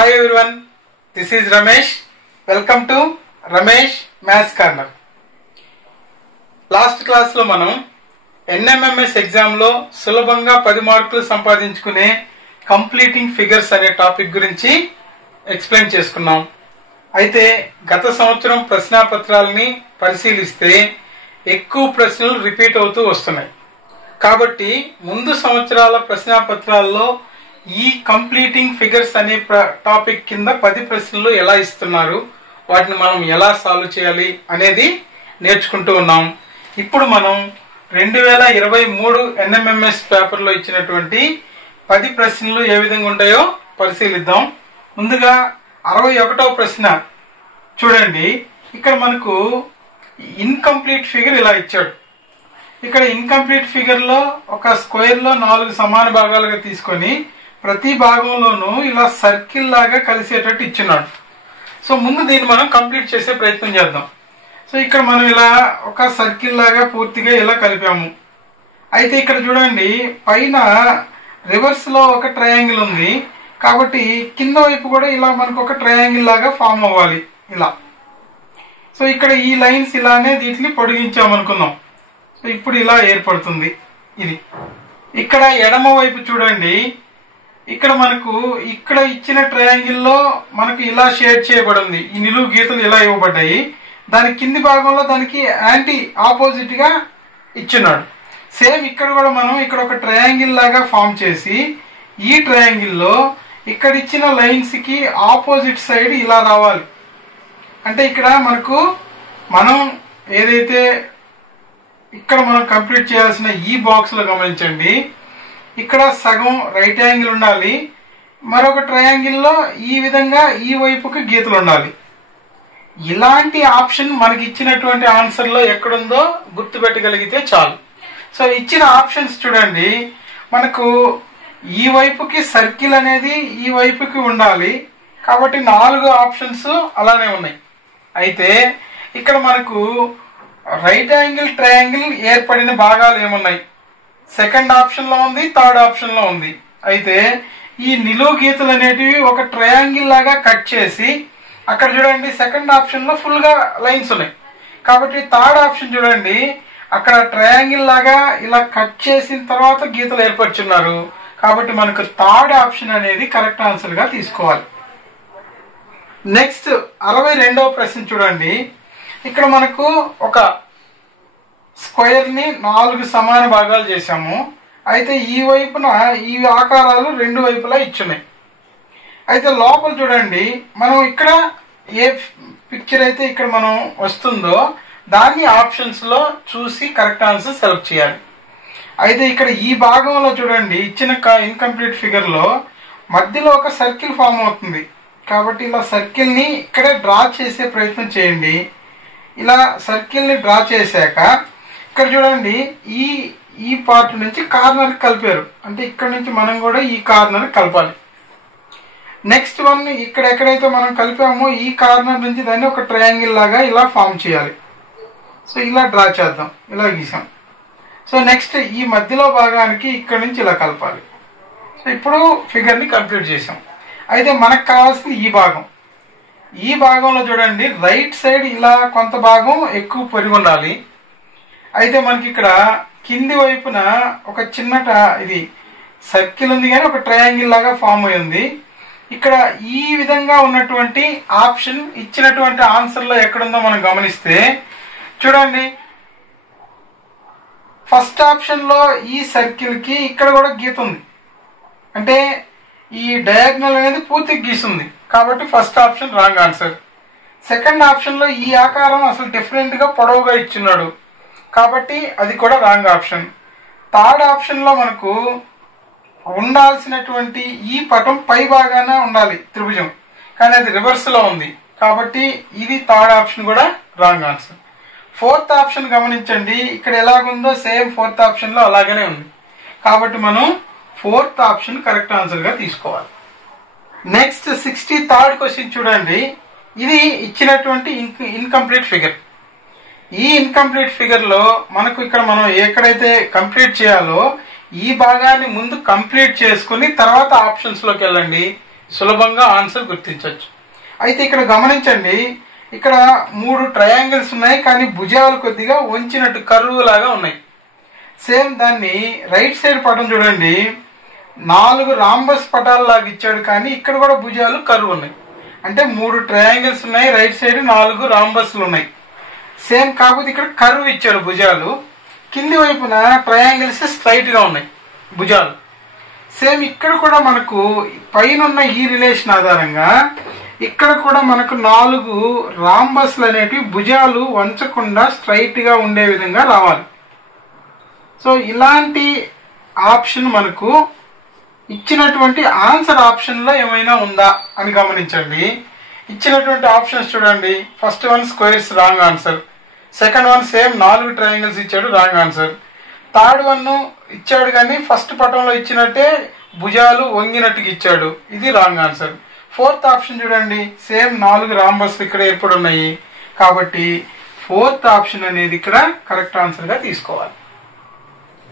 Hi everyone, this is Ramesh. Welcome to Ramesh maths corner. Last క్లాస్లో మనం NMMS ఎగ్జామ్లో సులభంగా 10 మార్కులు సంపాదించుకునే కంప్లీటింగ్ ఫిగర్స్ అనే టాపిక్ గురించి ఎక్స్ప్లెయిన్ చేసుకున్నాం. అయితే గత సంవత్సరం ప్రశ్నాపత్రాలని పరిశీలిస్తే ఎక్కువ ప్రశ్నలు రిపీట్ అవుతూ వస్తున్నాయి. కాబట్టి ముందు సంవత్సరాల ప్రశ్నాపత్రాల్లో ఈ కంప్లీటింగ్ ఫిగర్స్ అనే టాపిక్ కింద 10 ప్రశ్నలు ఎలా ఇస్తున్నారు, వాటిని మనం ఎలా సాల్వ్ చేయాలి అనేది నేర్చుకుంటూ ఉన్నాం. ఇప్పుడు మనం 2023 ఎన్ఎంఎంఎస్ పేపర్లో ఇచ్చినటువంటి 10 ప్రశ్నలు ఏ విధంగా ఉంటాయో పరిశీలిద్దాం. ముందుగా 61వ ప్రశ్న చూడండి. ఇక్కడ మనకు ఇన్కంప్లీట్ ఫిగర్ ఇలా ఇచ్చాడు. ఇక్కడ ఇన్కంప్లీట్ ఫిగర్ లో ఒక స్క్వేర్ లో 4 సమాన భాగాలుగా తీసుకొని ప్రతి భాగంలోనూ ఇలా సర్కిల్ లాగా కలిసేటట్టు ఇచ్చినాడు. సో ముందు దీన్ని మనం కంప్లీట్ చేసే ప్రయత్నం చేద్దాం. సో ఇక్కడ మనం ఇలా ఒక సర్కిల్ లాగా పూర్తిగా ఇలా కలిపాము. అయితే ఇక్కడ చూడండి, పైన రివర్స్ లో ఒక ట్రయాంగిల్ ఉంది కాబట్టి కింద వైపు కూడా ఇలా మనకు ఒక ట్రయాంగిల్ లాగా ఫామ్ అవ్వాలి ఇలా. సో ఇక్కడ ఈ లైన్స్ ఇలానే వీటిని పొడిగించామనుకుందాం. సో ఇప్పుడు ఇలా ఏర్పడుతుంది ఇది. ఇక్కడ ఎడమ వైపు చూడండి, ఇక్కడ మనకు ఇక్కడ ఇచ్చిన ట్రయాంగిల్ లో మనకు ఇలా షేడ్ చేయబడింది. ఈ నిలువు గీతలు ఇలా ఇవ్వబడ్డాయి. దాని కింది భాగంలో దానికి యాంటీ ఆపోజిట్ గా ఇచ్చినాడు. సేమ్ ఇక్కడ కూడా మనం ఇక్కడ ఒక ట్రయాంగిల్ లాగా ఫామ్ చేసి ఈ ట్రయాంగిల్ లో ఇక్కడ ఇచ్చిన లైన్స్ కి ఆపోజిట్ సైడ్ ఇలా రావాలి. అంటే ఇక్కడ మనకు మనం ఏదైతే ఇక్కడ మనం కంప్లీట్ చేయాల్సిన ఈ బాక్స్ లో గమనించండి, ఇక్కడ సగం రైట్ యాంగిల్ ఉండాలి, మరొక ట్రయాంగిల్ లో ఈ విధంగా ఈ వైపుకి గీతలు ఉండాలి. ఇలాంటి ఆప్షన్ మనకి ఇచ్చినటువంటి ఆన్సర్ లో ఎక్కడుందో గుర్తుపెట్టగలిగితే చాలు. సో ఇచ్చిన ఆప్షన్స్ చూడండి, మనకు ఈ వైపుకి సర్కిల్ అనేది ఈ వైపుకి ఉండాలి కాబట్టి 4 ఆప్షన్స్ అలానే ఉన్నాయి. అయితే ఇక్కడ మనకు రైట్ యాంగిల్ ట్రయాంగిల్ ఏర్పడిన భాగాలు ఏమున్నాయి? సెకండ్ ఆప్షన్ లో ఉంది, థర్డ్ ఆప్షన్ లో ఉంది. అయితే ఈ నిలువు గీతలు అనేటివి ఒక ట్రయాంగిల్ లాగా కట్ చేసి అక్కడ చూడండి సెకండ్ ఆప్షన్ లో ఫుల్ గా లైన్స్ ఉన్నాయి. కాబట్టి థర్డ్ ఆప్షన్ చూడండి, అక్కడ ట్రయాంగిల్ లాగా ఇలా కట్ చేసిన తర్వాత గీతలు ఏర్పరుచున్నారు. కాబట్టి మనకు థర్డ్ ఆప్షన్ అనేది కరెక్ట్ ఆన్సర్ గా తీసుకోవాలి. నెక్స్ట్ 62వ ప్రశ్న చూడండి. ఇక్కడ మనకు ఒక స్క్వేర్ ని 4 సమాన భాగాలు చేశాము. అయితే ఈ వైపున ఈ ఆకారాలు 2 వైపులా ఇచ్చున్నాయి. అయితే లోపల చూడండి, మనం ఇక్కడ ఏ పిక్చర్ అయితే ఇక్కడ మనం వస్తుందో దాన్ని ఆప్షన్స్ లో చూసి కరెక్ట్ ఆన్సర్ సెలెక్ట్ చేయాలి. అయితే ఇక్కడ ఈ భాగంలో చూడండి, ఇచ్చిన ఇన్కంప్లీట్ ఫిగర్ లో మధ్యలో ఒక సర్కిల్ ఫామ్ అవుతుంది. కాబట్టి ఇలా సర్కిల్ ని ఇక్కడే డ్రా చేసే ప్రయత్నం చేయండి. ఇలా సర్కిల్ ని డ్రా చేశాక ఇక్కడ చూడండి, ఈ పార్ట్ నుంచి కార్నర్ కలిపారు. అంటే ఇక్కడ నుంచి మనం కూడా ఈ కార్నర్ కలపాలి. నెక్స్ట్ వన్ ఇక్కడ ఎక్కడైతే మనం కలిపామో ఈ కార్నర్ నుంచి దాన్ని ఒక ట్రయాంగిల్ లాగా ఇలా ఫామ్ చేయాలి. సో ఇలా డ్రా చేద్దాం, ఇలా గీసాం. సో నెక్స్ట్ ఈ మధ్యలో భాగానికి ఇక్కడ నుంచి ఇలా కలపాలి. సో ఇప్పుడు ఫిగర్ ని కంప్లీట్ చేసాం. అయితే మనకు కావాల్సింది ఈ భాగం. ఈ భాగంలో చూడండి, రైట్ సైడ్ ఇలా కొంత భాగం ఎక్కువ పొరిగి ఉండాలి. అయితే మనకి ఇక్కడ కింది వైపున ఒక చిన్న ఇది సర్కిల్ ఉంది కానీ ఒక ట్రయాంగిల్ లాగా ఫామ్ అయి ఉంది. ఇక్కడ ఈ విధంగా ఉన్నటువంటి ఆప్షన్ ఇచ్చినటువంటి ఆన్సర్ లో ఎక్కడుందో మనం గమనిస్తే చూడండి, ఫస్ట్ ఆప్షన్ లో ఈ సర్కిల్ కి ఇక్కడ కూడా గీత ఉంది. అంటే ఈ డయాగ్నల్ అనేది పూర్తిగా గీస్తుంది కాబట్టి first option wrong answer. Second option లో ఈ ఆకారం అసలు డిఫరెంట్ గా పొడవుగా ఇచ్చున్నాడు కాబట్టి అది కూడా రాంగ్ ఆప్షన్. థర్డ్ ఆప్షన్ లో మనకు ఉండాల్సినటువంటి ఈ పటం పై భాగాన ఉండాలి త్రిభుజం, కానీ అది రివర్స్ లో ఉంది కాబట్టి ఇది థర్డ్ ఆప్షన్ కూడా రాంగ్ ఆన్సర్. ఫోర్త్ ఆప్షన్ గమనించండి, ఇక్కడ ఎలాగుందో సేమ్ ఫోర్త్ ఆప్షన్ లో అలాగనే ఉంది కాబట్టి మనం ఫోర్త్ ఆప్షన్ కరెక్ట్ ఆన్సర్ గా తీసుకోవాలి. నెక్స్ట్ 63rd క్వశ్చన్ చూడండి. ఇది ఇచ్చినటువంటి ఇన్కంప్లీట్ ఫిగర్. ఈ ఇన్కంప్లీట్ ఫిగర్ లో మనకు ఇక్కడ మనం ఎక్కడైతే కంప్లీట్ చేయాలో ఈ భాగాన్ని ముందు కంప్లీట్ చేసుకుని తర్వాత ఆప్షన్స్ లోకి వెళ్ళండి. సులభంగా ఆన్సర్ గుర్తించవచ్చు. అయితే ఇక్కడ గమనించండి, ఇక్కడ 3 ట్రయాంగిల్స్ ఉన్నాయి, కానీ భుజాలు కొద్దిగా వంచినట్టు కర్వ్ లాగా ఉన్నాయి. సేమ్ దాన్ని రైట్ సైడ్ పటం చూడండి, 4 రాంబస్ పటాలు లాగా ఇచ్చాడు, కానీ ఇక్కడ కూడా భుజాలు కర్వ్ ఉన్నాయి. అంటే 3 ట్రయాంగిల్స్ ఉన్నాయి, రైట్ సైడ్ 4 రాంబస్లు ఉన్నాయి. సేమ్ కాకపోతే ఇక్కడ కర్వ్ ఇచ్చాడు భుజాలు, కింది వైపున ట్రయాంగిల్స్ స్ట్రైట్ గా ఉన్నాయి భుజాలు. సేమ్ ఇక్కడ కూడా మనకు పైన ఈ రిలేషన్ ఆధారంగా ఇక్కడ కూడా మనకు 4 రాంబస్లు అనేటివి భుజాలు వంచకుండా స్ట్రైట్ గా ఉండే విధంగా రావాలి. సో ఇలాంటి ఆప్షన్ మనకు ఇచ్చినటువంటి ఆన్సర్ ఆప్షన్ లో ఏమైనా ఉందా అని గమనించండి. ఇచ్చినటువంటి ఆప్షన్స్ చూడండి, first one squares wrong answer, second one same 4 triangles ఇచ్చాడు రాంగ్ ఆన్సర్, థర్డ్ వన్ ఇచ్చాడు కానీ ఫస్ట్ పటంలో ఇచ్చినట్టే భుజాలు వంగినట్టుగా ఇచ్చాడు, ఇది రాంగ్ ఆన్సర్. ఫోర్త్ ఆప్షన్ చూడండి, సేమ్ 4 రాంబస్ ఇక్కడ ఏర్పడి ఉన్నాయి, కాబట్టి ఫోర్త్ ఆప్షన్ అనేది ఇక్కడ కరెక్ట్ ఆన్సర్ గా తీసుకోవాలి.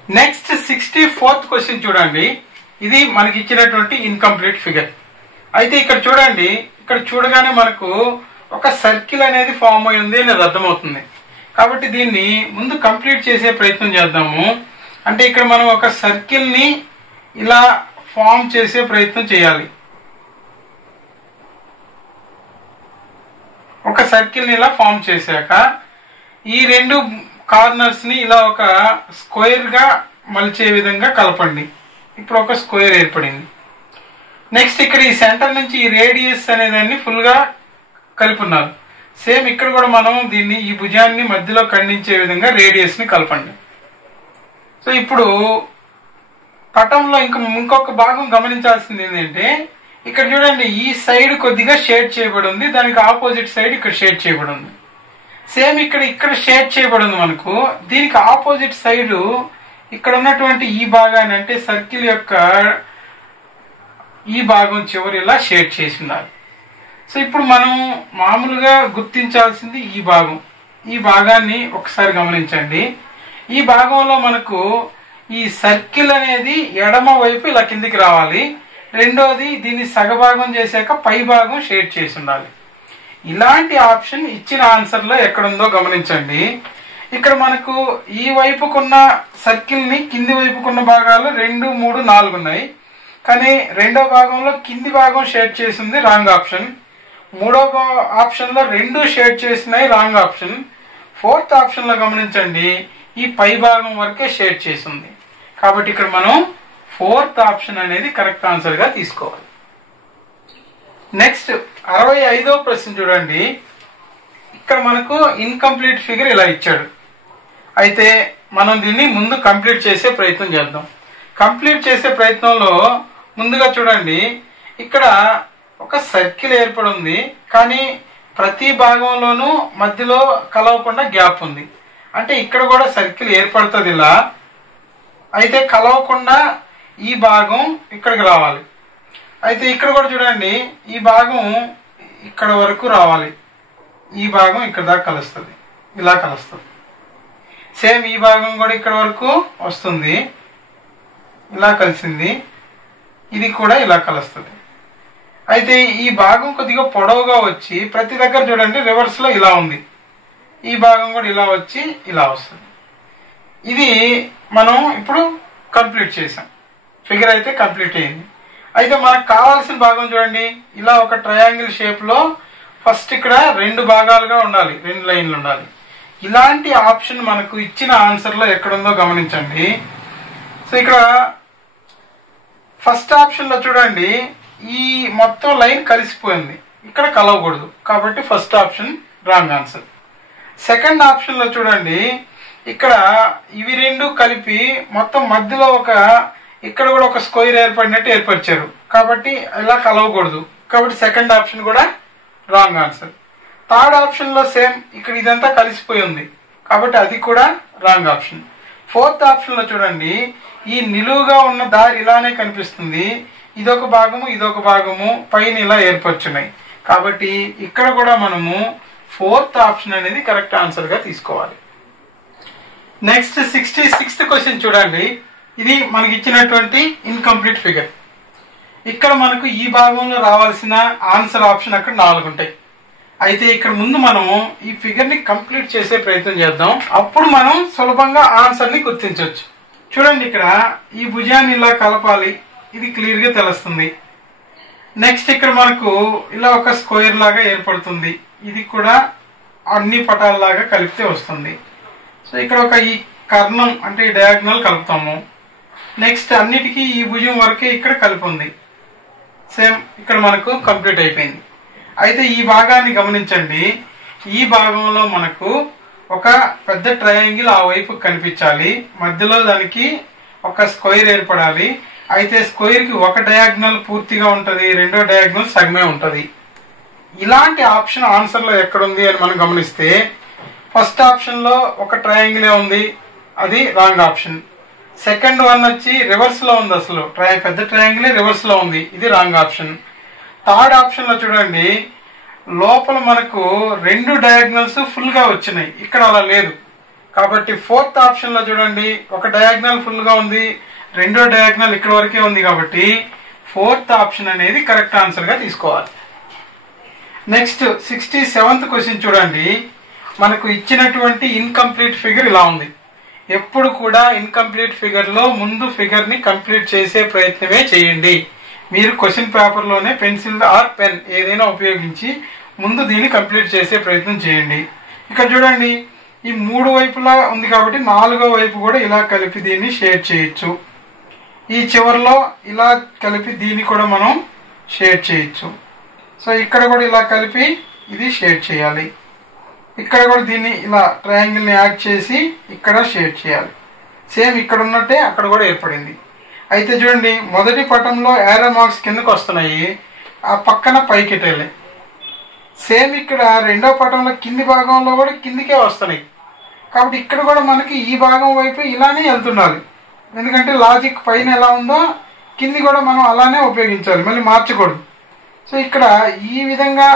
నెక్స్ట్ 64th క్వశ్చన్ చూడండి, ఇది మనకి ఇచ్చినటువంటి ఇన్కంప్లీట్ ఫిగర్. అయితే ఇక్కడ చూడండి, ఇక్కడ చూడగానే మనకు ఒక సర్కిల్ అనేది ఫామ్ అయి ఉంది అనేది అర్థమవుతుంది. కాబట్టి దీన్ని ముందు కంప్లీట్ చేసే ప్రయత్నం చేద్దాము. అంటే ఇక్కడ మనం ఒక సర్కిల్ ని ఇలా ఫామ్ చేసే ప్రయత్నం చేయాలి. ఒక సర్కిల్ ని ఇలా ఫామ్ చేశాక ఈ 2 కార్నర్స్ ని ఇలా ఒక స్క్వేర్ గా మలిచే విధంగా కలపండి. ఇప్పుడు ఒక స్క్వేర్ ఏర్పడింది. నెక్స్ట్ ఇక్కడ ఈ సెంటర్ నుంచి ఈ రేడియస్ అనేదాన్ని ఫుల్ గా కలుపున్నారు. సేమ్ ఇక్కడ కూడా మనం దీన్ని ఈ భుజాన్ని మధ్యలో ఖండించే విధంగా రేడియస్ ని కలపండి. సో ఇప్పుడు పటంలో ఇంకొక భాగం గమనించాల్సింది ఏంటంటే, ఇక్కడ చూడండి ఈ సైడ్ కొద్దిగా షేడ్ చేయబడి ఉంది, దానికి ఆపోజిట్ సైడ్ ఇక్కడ షేడ్ చేయబడి ఉంది. సేమ్ ఇక్కడ షేడ్ చేయబడి ఉంది మనకు, దీనికి ఆపోజిట్ సైడ్ ఇక్కడ ఉన్నటువంటి ఈ భాగాన్ని అంటే సర్కిల్ యొక్క ఈ భాగం చివరి ఇలా షేడ్ చేసి ఉన్నారు. సో ఇప్పుడు మనం మామూలుగా గుర్తించాల్సింది ఈ భాగాన్ని ఒకసారి గమనించండి. ఈ భాగంలో మనకు ఈ సర్కిల్ అనేది ఎడమ వైపు ఇలా కిందికి రావాలి, రెండోది దీన్ని సగభాగం చేశాక పై భాగం షేడ్ చేసి ఉండాలి. ఇలాంటి ఆప్షన్ ఇచ్చిన ఆన్సర్ లో ఎక్కడుందో గమనించండి. ఇక్కడ మనకు ఈ వైపుకున్న సర్కిల్ ని కింది వైపుకున్న భాగాలు 2, 3, 4 ఉన్నాయి, కానీ రెండో భాగంలో కింది భాగం షేడ్ చేసింది రాంగ్ ఆప్షన్, మూడో ఆప్షన్ లో 2 షేడ్ చేసినాయి రాంగ్ ఆప్షన్, ఫోర్త్ ఆప్షన్ లో గమనించండి ఈ పై భాగం వరకే షేడ్ చేసింది. కాబట్టి ఇక్కడ మనం ఫోర్త్ ఆప్షన్ అనేది కరెక్ట్ ఆన్సర్ గా తీసుకోవాలి. నెక్స్ట్ 65వ ప్రశ్న చూడండి, ఇక్కడ మనకు ఇన్కంప్లీట్ ఫిగర్ ఇలా ఇచ్చాడు. అయితే మనం దీన్ని ముందు కంప్లీట్ చేసే ప్రయత్నం చేద్దాం. కంప్లీట్ చేసే ప్రయత్నంలో ముందుగా చూడండి, ఇక్కడ ఒక సర్కిల్ ఏర్పడి ఉంది, కానీ ప్రతి భాగంలోనూ మధ్యలో కలవకుండా గ్యాప్ ఉంది. అంటే ఇక్కడ కూడా సర్కిల్ ఏర్పడుతుంది ఇలా, అయితే కలవకుండా ఈ భాగం ఇక్కడికి రావాలి. అయితే ఇక్కడ కూడా చూడండి ఈ భాగం ఇక్కడ వరకు రావాలి, ఈ భాగం ఇక్కడ దాకా కలుస్తుంది, ఇలా కలుస్తుంది. సేమ్ ఈ భాగం కూడా ఇక్కడ వరకు వస్తుంది, ఇలా కలిసింది, ఇది కూడా ఇలా కలుస్తుంది. అయితే ఈ భాగం కొద్దిగా పొడవుగా వచ్చి ప్రతి దగ్గర చూడండి రివర్స్ లో ఇలా ఉంది, ఈ భాగం కూడా ఇలా వచ్చి ఇలా వస్తుంది. ఇది మనం ఇప్పుడు కంప్లీట్ చేసాం, ఫిగర్ అయితే కంప్లీట్ అయింది. అయితే మనకు కావాల్సిన భాగం చూడండి, ఇలా ఒక ట్రయాంగిల్ షేప్ లో ఫస్ట్ ఇక్కడ 2 భాగాలుగా ఉండాలి, 2 లైన్లు ఉండాలి. ఇలాంటి ఆప్షన్ మనకు ఇచ్చిన ఆన్సర్ లో ఎక్కడుందో గమనించండి. సో ఇక్కడ ఫస్ట్ ఆప్షన్ లో చూడండి ఈ మొత్తం లైన్ కలిసిపోయింది, ఇక్కడ కలవకూడదు, కాబట్టి first option wrong answer. Second option లో చూడండి ఇక్కడ ఇవి 2 కలిపి మొత్తం మధ్యలో ఇక్కడ కూడా ఒక స్క్వేర్ ఏర్పడినట్టు ఏర్పరిచారు, కాబట్టి ఇలా కలవకూడదు, కాబట్టి సెకండ్ ఆప్షన్ కూడా రాంగ్ ఆన్సర్. థర్డ్ ఆప్షన్ లో సేమ్ ఇక్కడ ఇదంతా కలిసిపోయి ఉంది, కాబట్టి అది కూడా రాంగ్ ఆప్షన్. ఫోర్త్ ఆప్షన్ లో చూడండి ఈ నిలువుగా ఉన్న దారి ఇలానే కనిపిస్తుంది, ఇదొక భాగము ఇదొక భాగము పైన ఇలా ఏర్పరచున్నాయి, కాబట్టి ఇక్కడ కూడా మనము ఫోర్త్ ఆప్షన్ అనేది కరెక్ట్ ఆన్సర్ గా తీసుకోవాలి. నెక్స్ట్ 66th క్వశ్చన్ చూడండి, ఇది మనకి ఇచ్చినటువంటి ఇన్కంప్లీట్ ఫిగర్. ఇక్కడ మనకు ఈ భాగంలో రావాల్సిన ఆన్సర్ ఆప్షన్ అక్కడ 4 ఉంటాయి. అయితే ఇక్కడ ముందు మనము ఈ ఫిగర్ ని కంప్లీట్ చేసే ప్రయత్నం చేద్దాం. అప్పుడు మనం సులభంగా ఆన్సర్ ని గుర్తించవచ్చు. చూడండి, ఇక్కడ ఈ భుజాన్ని ఇలా కలపాలి, ఇది క్లియర్ గా తెలుస్తుంది. నెక్స్ట్ ఇక్కడ మనకు ఇలా ఒక స్క్వేర్ లాగా ఏర్పడుతుంది, ఇది కూడా అన్ని పటాలలాగా కలిపితే వస్తుంది. సో ఇక్కడ ఒక ఈ కర్ణం అంటే ఈ డయాగ్నల్ కలుపుతాము. నెక్స్ట్ అన్నిటికీ ఈ భుజం వరకే ఇక్కడ కలిపి ఉంది. సేమ్ ఇక్కడ మనకు కంప్లీట్ అయిపోయింది. అయితే ఈ భాగాన్ని గమనించండి, ఈ భాగంలో మనకు ఒక పెద్ద ట్రయాంగిల్ ఆ వైపు కనిపించాలి, మధ్యలో దానికి ఒక స్క్వేర్ ఏర్పడాలి. అయితే స్క్వేర్ కి ఒక డయాగ్నల్ పూర్తిగా ఉంటది, రెండో డయాగ్నల్ సగమే ఉంటది. ఇలాంటి ఆప్షన్ ఆన్సర్ లో ఎక్కడుంది అని మనం గమనిస్తే ఫస్ట్ ఆప్షన్ లో ఒక ట్రయాంగిలే ఉంది, అది రాంగ్ ఆప్షన్. సెకండ్ వన్ వచ్చి రివర్స్ లో ఉంది, అసలు పెద్ద ట్రయాంగిలే రివర్స్ లో ఉంది, ఇది రాంగ్ ఆప్షన్. థర్డ్ ఆప్షన్ లో చూడండి, లోపల మనకు 2 డయాగ్నల్స్ ఫుల్ గా వచ్చినాయి, ఇక్కడ అలా లేదు. కాబట్టి ఫోర్త్ ఆప్షన్ లో చూడండి, ఒక డయాగ్నల్ ఫుల్ గా ఉంది, రెండో డయాగ్నల్ ఇక్కడ వరకే ఉంది. కాబట్టి ఫోర్త్ ఆప్షన్ అనేది కరెక్ట్ ఆన్సర్ గా తీసుకోవాలి. నెక్స్ట్ 67th క్వశ్చన్ చూడండి, మనకు ఇచ్చినటువంటి ఇన్కంప్లీట్ ఫిగర్ ఇలా ఉంది. ఎప్పుడు కూడా ఇన్కంప్లీట్ ఫిగర్ లో ముందు ఫిగర్ ని కంప్లీట్ చేసే ప్రయత్నమే చేయండి. మీరు క్వశ్చన్ పేపర్ లోనే పెన్సిల్ ఆర్ పెన్ ఏదైనా ఉపయోగించి ముందు దీన్ని కంప్లీట్ చేసే ప్రయత్నం చేయండి. ఇక్కడ చూడండి, ఈ 3 వైపులా ఉంది కాబట్టి 4వ వైపు కూడా ఇలా కలిపి దీన్ని షేడ్ చేయొచ్చు. ఈ చివరిలో ఇలా కలిపి దీన్ని కూడా మనం షేడ్ చేయొచ్చు. సో ఇక్కడ కూడా ఇలా కలిపి ఇది షేడ్ చేయాలి. ఇక్కడ కూడా దీన్ని ఇలా ట్రయాంగిల్ ని యాడ్ చేసి ఇక్కడ షేడ్ చేయాలి. సేమ్ ఇక్కడ ఉన్నట్టే అక్కడ కూడా ఏర్పడింది. అయితే చూడండి, మొదటి పటంలో ఏరో మార్క్స్ కిందకు వస్తున్నాయి, ఆ పక్కన పైకి వెళ్ళాయి. సేమ్ ఇక్కడ రెండో పటంలో కింది భాగంలో కూడా కిందికే వస్తున్నాయి. కాబట్టి ఇక్కడ కూడా మనకి ఈ భాగం వైపు ఇలానే వెళ్తుండాలి, ఎందుకంటే లాజిక్ పైన ఎలా ఉందో కింది కూడా మనం అలానే ఉపయోగించాలి, మళ్ళీ మార్చకూడదు. సో ఇక్కడ ఈ విధంగా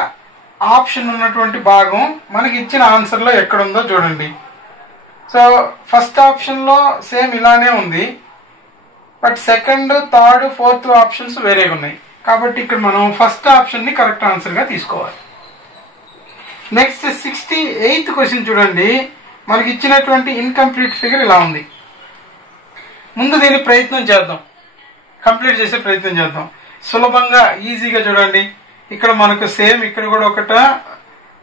ఆప్షన్ ఉన్నటువంటి భాగం మనకి ఇచ్చిన ఆన్సర్ లో ఎక్కడుందో చూడండి. సో ఫస్ట్ ఆప్షన్ లో సేమ్ ఇలానే ఉంది, but second, third, fourth options వేరేగా ఉన్నాయి. కాబట్టి ఇక్కడ మనం ఫస్ట్ ఆప్షన్ ని కరెక్ట్ ఆన్సర్ గా తీసుకోవాలి. నెక్స్ట్ 68th క్వశ్చన్ చూడండి, మనకి ఇచ్చినటువంటి ఇన్కంప్లీట్ ఫిగర్ ఇలా ఉంది. ముందు దీని ప్రయత్నం చేద్దాం, కంప్లీట్ చేసే ప్రయత్నం చేద్దాం. సులభంగా ఈజీగా చూడండి, ఇక్కడ మనకు సేమ్ ఇక్కడ కూడా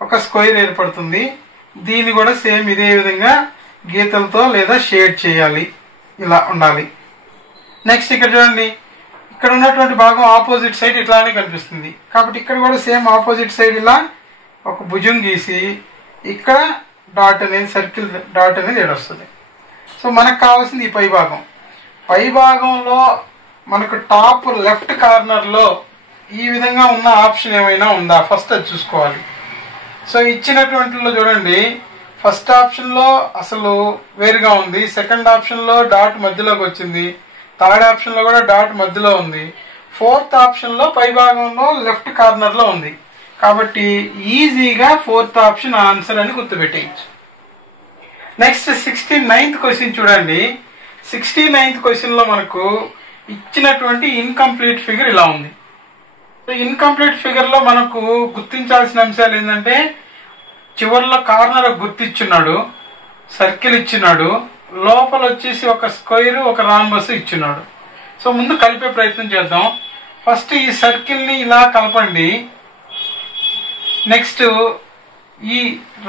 ఒక స్క్వేర్ ఏర్పడుతుంది, దీన్ని కూడా సేమ్ ఇదే విధంగా గీతలతో లేదా షేడ్ చేయాలి, ఇలా ఉండాలి. నెక్స్ట్ ఇక్కడ చూడండి, ఇక్కడ ఉన్నటువంటి భాగం ఆపోజిట్ సైడ్ ఇట్లానే కనిపిస్తుంది. కాబట్టి ఇక్కడ కూడా సేమ్ ఆపోజిట్ సైడ్ ఇలా ఒక భుజం గీసి ఇక్కడ డాట్ అనేది, సర్కిల్ డాట్ అనేది ఏడొస్తుంది. సో మనకు కావాల్సింది ఈ పై భాగం. పై భాగంలో మనకు టాప్ లెఫ్ట్ కార్నర్ లో ఈ విధంగా ఉన్న ఆప్షన్ ఏమైనా ఉందా, ఫస్ట్ అది చూసుకోవాలి. సో ఇచ్చినటువంటిలో చూడండి, ఫస్ట్ ఆప్షన్ లో అసలు వేరుగా ఉంది, సెకండ్ ఆప్షన్ లో డాట్ మధ్యలోకి వచ్చింది, థర్డ్ ఆప్షన్ లో కూడా డాట్ మధ్యలో ఉంది, ఫోర్త్ ఆప్షన్ లో పై భాగంలో లెఫ్ట్ కార్నర్ లో ఉంది. కాబట్టి ఈజీగా ఫోర్త్ ఆప్షన్ ఆన్సర్ అని గుర్తుపెట్టేయచ్చు. నెక్స్ట్ 69th క్వశ్చన్ చూడండి, 69th క్వశ్చన్ లో మనకు ఇచ్చినటువంటి ఇన్కంప్లీట్ ఫిగర్ ఇలా ఉంది. సో ఇన్కంప్లీట్ ఫిగర్ లో మనకు గుర్తించాల్సిన అంశాలు ఏంటంటే, చివరిలో కార్నర్ గుర్తిచ్చున్నాడు, సర్కిల్ ఇచ్చినాడు, లోపల వచ్చేసి ఒక స్క్వేర్, ఒక రాంబస్ ఇచ్చున్నాడు. సో ముందు కలిపే ప్రయత్నం చేద్దాం. ఫస్ట్ ఈ సర్కిల్ ని ఇలా కలపండి. నెక్స్ట్ ఈ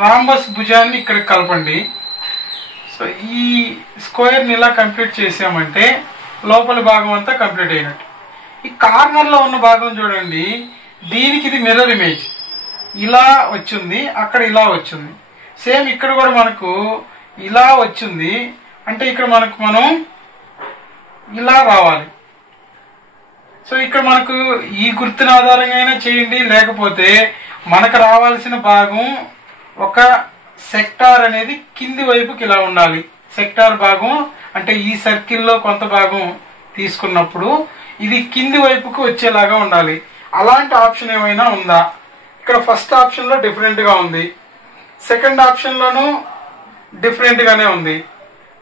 రాంబస్ భుజాన్ని ఇక్కడ కలపండి. సో ఈ స్క్వేర్ ని ఇలా కంప్లీట్ చేసామంటే లోపల భాగం అంతా కంప్లీట్ అయినట్టు. ఈ కార్నర్ లో ఉన్న భాగం చూడండి, దీనికి ఇది మిర్రర్ ఇమేజ్, ఇలా వచ్చింది, అక్కడ ఇలా వచ్చింది. సేమ్ ఇక్కడ కూడా మనకు ఇలా వచ్చింది, అంటే ఇక్కడ మనం ఇలా రావాలి. సో ఇక్కడ మనకు ఈ గుర్తుని ఆధారంగా చేయండి, లేకపోతే మనకు రావాల్సిన భాగం ఒక సెక్టార్ అనేది కింది వైపుకి ఇలా ఉండాలి. సెక్టార్ భాగం అంటే ఈ సర్కిల్లో కొంత భాగం తీసుకున్నప్పుడు ఇది కింది వైపుకు వచ్చేలాగా ఉండాలి. అలాంటి ఆప్షన్ ఏమైనా ఉందా? ఇక్కడ ఫస్ట్ ఆప్షన్ లో డిఫరెంట్ గా ఉంది, సెకండ్ ఆప్షన్ లోను డిఫరెంట్ గానే ఉంది,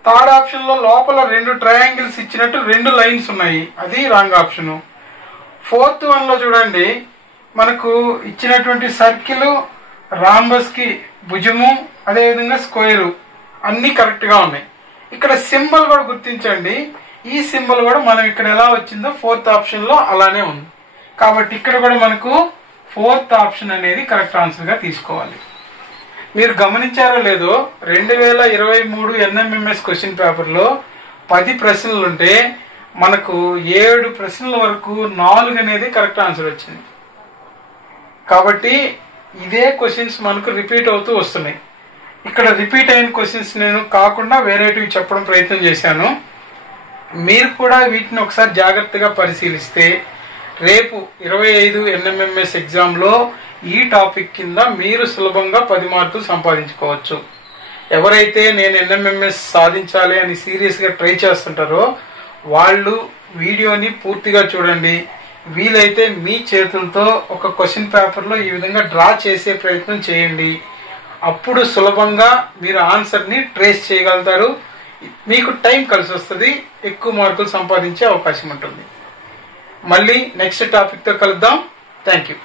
థర్డ్ ఆప్షన్ లో లోపల 2 ట్రయాంగిల్స్ ఇచ్చినట్టు 2 లైన్స్ ఉన్నాయి, అది రాంగ్ ఆప్షన్. 4th వన్లో చూడండి, మనకు ఇచ్చినటువంటి సర్కిల్, రాంబస్ కి భుజము, అదేవిధంగా స్క్వేరు అన్ని కరెక్ట్ గా ఉన్నాయి. ఇక్కడ సింబల్ కూడా గుర్తించండి, ఈ సింబల్ కూడా మనం ఇక్కడ ఎలా వచ్చిందో 4th ఆప్షన్ లో అలానే ఉంది. కాబట్టి ఇక్కడ కూడా మనకు 4th ఆప్షన్ అనేది కరెక్ట్ ఆన్సర్ గా తీసుకోవాలి. మీరు గమనించారో లేదో, 2023 NMMS క్వశ్చన్ పేపర్ లో 10 ప్రశ్నలుంటే మనకు 7 ప్రశ్నల వరకు 4 అనేది కరెక్ట్ ఆన్సర్ వచ్చింది. కాబట్టి ఇదే క్వశ్చన్స్ మనకు రిపీట్ అవుతూ వస్తున్నాయి. ఇక్కడ రిపీట్ అయిన క్వశ్చన్స్ నేను కాకుండా వేరేటివి చెప్పడం ప్రయత్నం చేశాను. మీరు కూడా వీటిని ఒకసారి జాగ్రత్తగా పరిశీలిస్తే రేపు 25 NMMS ఎగ్జామ్లో ఈ టాపిక్ కింద మీరు సులభంగా 10 మార్కులు సంపాదించుకోవచ్చు. ఎవరైతే నేను NMMS సాధించాలి అని సీరియస్గా ట్రై చేస్తుంటారో వాళ్ళు వీడియోని పూర్తిగా చూడండి. వీలైతే మీ చేతులతో ఒక క్వశ్చన్ పేపర్లో ఈ విధంగా డ్రా చేసే ప్రయత్నం చేయండి. అప్పుడు సులభంగా మీరు ఆన్సర్ని ట్రేస్ చేయగలుగుతారు. మీకు టైం కలిసి వస్తుంది, ఎక్కువ మార్కులు సంపాదించే అవకాశం ఉంటుంది. మళ్ళీ నెక్స్ట్ టాపిక్తో కలుద్దాం. Thank you.